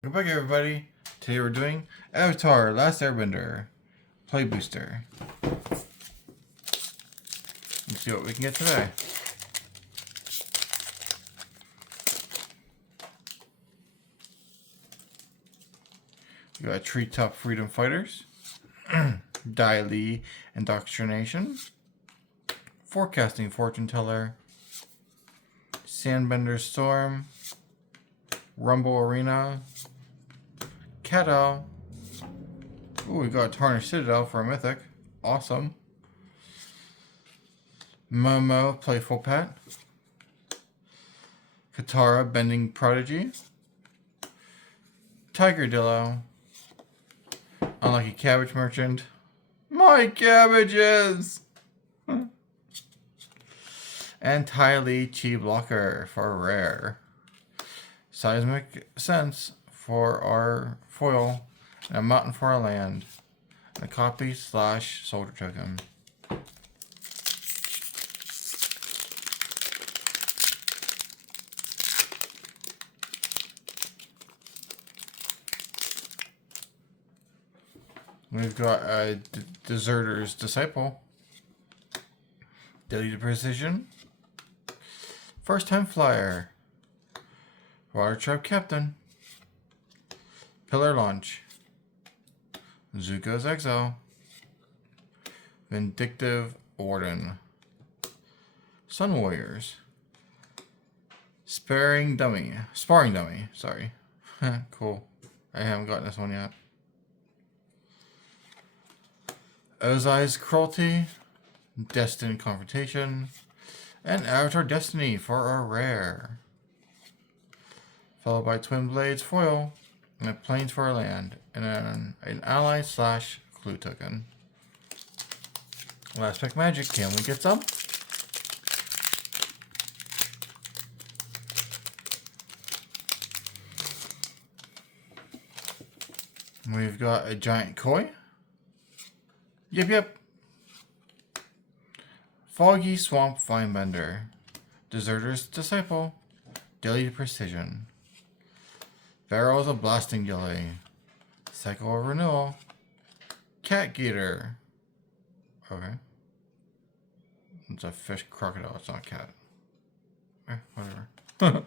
Good back, everybody. Today we're doing Avatar: Last Airbender Play Booster. Let's see what we can get today. We got Treetop Freedom Fighters, Dai Li Indoctrination, Forecasting Fortune Teller, Sandbender Storm, Rumble Arena, Kato. Ooh, we got Tarnished Citadel for a mythic. Awesome. Momo Playful Pet, Katara Bending Prodigy, Tiger Dillo, Unlucky Cabbage Merchant, my cabbages, and Ty Lee Chi Blocker for a rare. Seismic Sense for our foil, and a Mountain for our land, and a copy / soldier token. We've got a Deserter's Disciple, Daily to Precision, First Time Flyer, Water Tribe Captain, Pillar Launch, Zuko's Exile, Vindictive Warden, Sun Warriors, Sparring Dummy, sorry. Cool. I haven't gotten this one yet. Ozai's Cruelty, Destined Confrontation, and Avatar Destiny for our rare. Followed by Twin Blades Foil, and a Plains for our land, and an ally / clue token. Last pick magic, can we get some? We've got a Giant Koi. Yep. Foggy Swamp Vinebender, Deserter's Disciple, Daily to Precision, Barrels of Blasting Gilly, Cycle of Renewal, Cat Gator. Okay. It's a fish crocodile, it's not a cat. Whatever.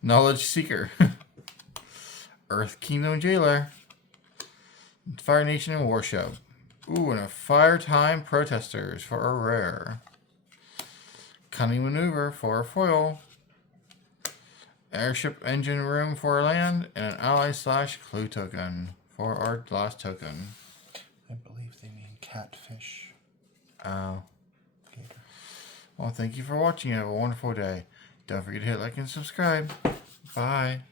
Knowledge Seeker, Earth Kingdom Jailer, Fire Nation and Warship. Ooh, and a Fire Time Protesters for a rare. Cunning Maneuver for a foil. Airship Engine Room for a land, and an ally / clue token for our last token. I believe they mean catfish. Oh. Well, thank you for watching. Have a wonderful day. Don't forget to hit like and subscribe. Bye.